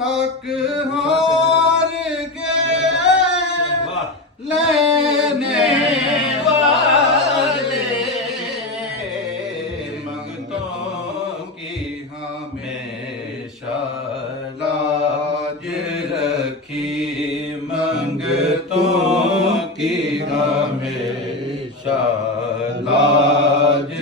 थक हार के लेने वाले मंगतों की हमेशा लाज रखी, मंगतों की हमेशा लाज